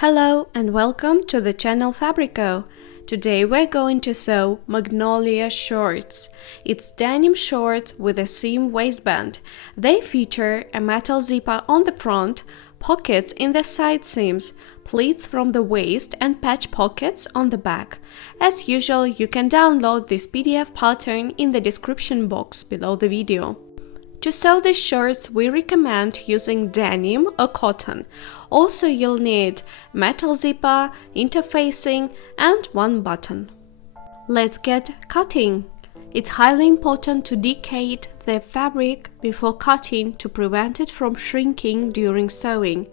Hello and welcome to the channel Fabrico. Today we're going to sew Magnolia shorts. It's denim shorts with a seam waistband. They feature a metal zipper on the front, pockets in the side seams, pleats from the waist and patch pockets on the back. As usual, you can download this PDF pattern in the description box below the video. To sew these shorts, we recommend using denim or cotton. Also, you'll need metal zipper, interfacing, and one button. Let's get cutting. It's highly important to decade the fabric before cutting to prevent it from shrinking during sewing.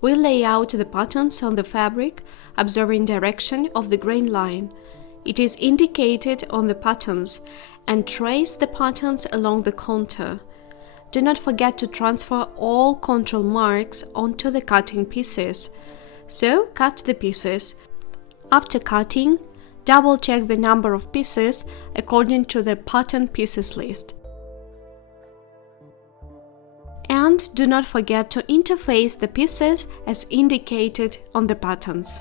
We lay out the patterns on the fabric, observing direction of the grain line. It is indicated on the patterns, and trace the patterns along the contour. Do not forget to transfer all control marks onto the cutting pieces. So, cut the pieces. After cutting, double check the number of pieces according to the pattern pieces list. And do not forget to interface the pieces as indicated on the patterns.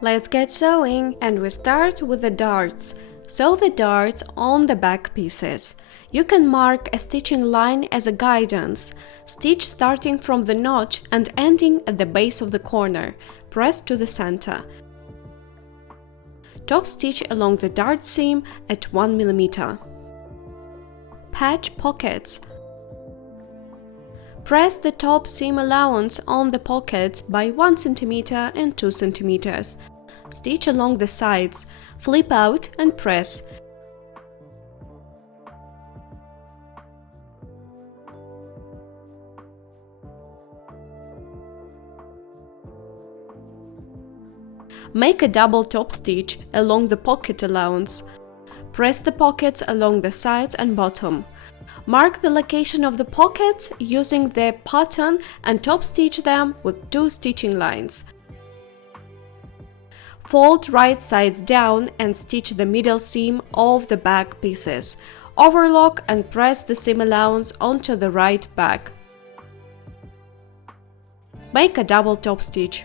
Let's get sewing, and we start with the darts. Sew the darts on the back pieces. You can mark a stitching line as a guidance. Stitch starting from the notch and ending at the base of the corner. Press to the center. Top stitch along the dart seam at 1 mm. Patch pockets. Press the top seam allowance on the pockets by 1 cm and 2 cm. Stitch along the sides, flip out and press. Make a double top stitch along the pocket allowance. Press the pockets along the sides and bottom. Mark the location of the pockets using the pattern and top stitch them with 2 stitching lines. Fold right sides down and stitch the middle seam of the back pieces. Overlock and press the seam allowance onto the right back. Make a double top stitch.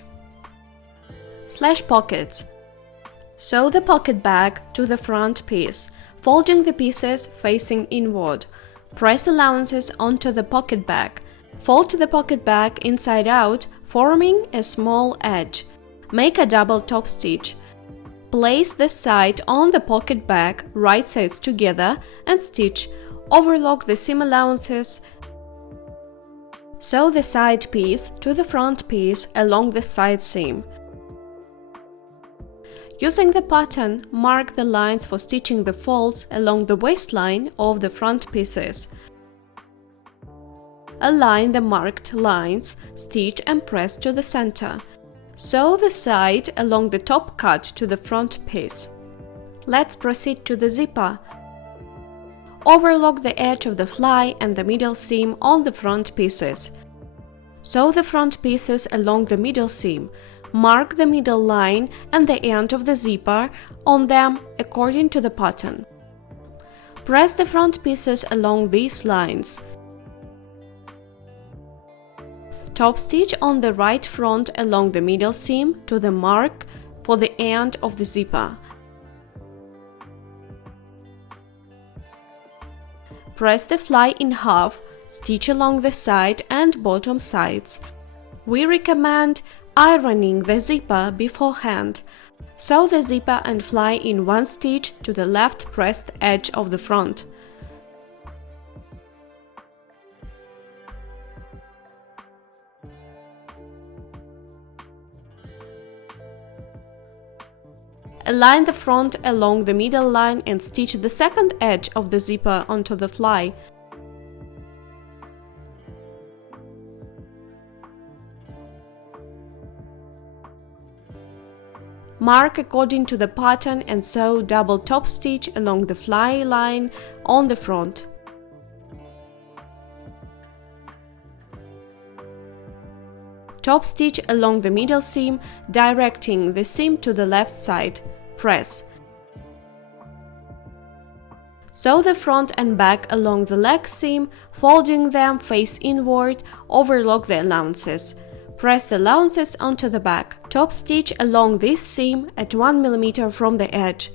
Slash pockets. Sew the pocket back to the front piece, folding the pieces facing inward. Press allowances onto the pocket back. Fold the pocket back inside out, forming a small edge. Make a double top stitch. Place the side on the pocket back, right sides together, and stitch. Overlock the seam allowances. Sew the side piece to the front piece along the side seam. Using the pattern, mark the lines for stitching the folds along the waistline of the front pieces. Align the marked lines, stitch and press to the center. Sew the side along the top cut to the front piece. Let's proceed to the zipper. Overlock the edge of the fly and the middle seam on the front pieces. Sew the front pieces along the middle seam. Mark the middle line and the end of the zipper on them according to the pattern. Press the front pieces along these lines. Top stitch on the right front along the middle seam to the mark for the end of the zipper. Press the fly in half, stitch along the side and bottom sides. We recommend ironing the zipper beforehand. Sew the zipper and fly in one stitch to the left pressed edge of the front. Align the front along the middle line and stitch the second edge of the zipper onto the fly. Mark according to the pattern and sew double top stitch along the fly line on the front. Top stitch along the middle seam, directing the seam to the left side. Press. Sew the front and back along the leg seam, folding them face inward, overlock the allowances. Press the allowances onto the back. Top stitch along this seam at 1 mm from the edge.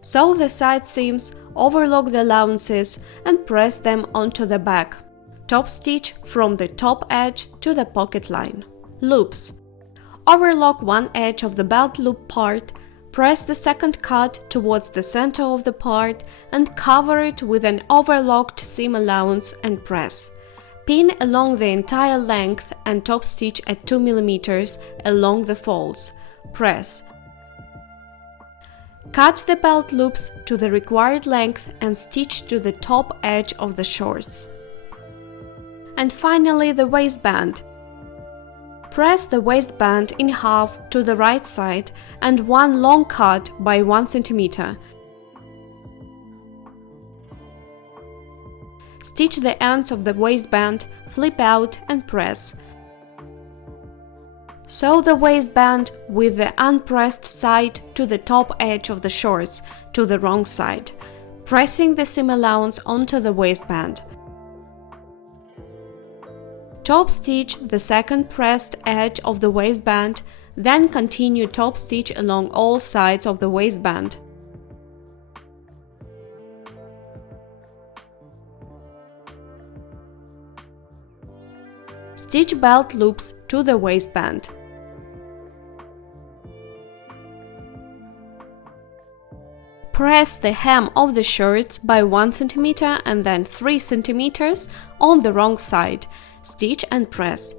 Sew the side seams, overlock the allowances and press them onto the back. Top stitch from the top edge to the pocket line. Loops. Overlock one edge of the belt loop part, press the second cut towards the center of the part and cover it with an overlocked seam allowance and press. Pin along the entire length and top stitch at 2 mm along the folds. Press. Cut the belt loops to the required length and stitch to the top edge of the shorts. And finally, the waistband. Press the waistband in half to the right side and one long cut by 1 cm. Stitch the ends of the waistband, flip out and press. Sew the waistband with the unpressed side to the top edge of the shorts to the wrong side, pressing the seam allowance onto the waistband. Top stitch the second pressed edge of the waistband, then continue top stitch along all sides of the waistband. Stitch belt loops to the waistband. Press the hem of the shirts by 1 cm and then 3 cm on the wrong side. Stitch and press.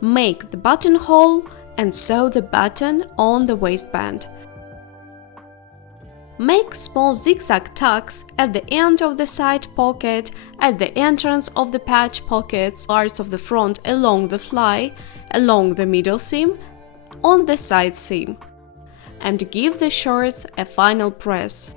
Make the buttonhole and sew the button on the waistband. Make small zigzag tucks at the end of the side pocket, at the entrance of the patch pockets, parts of the front along the fly, along the middle seam, on the side seam, and give the shorts a final press.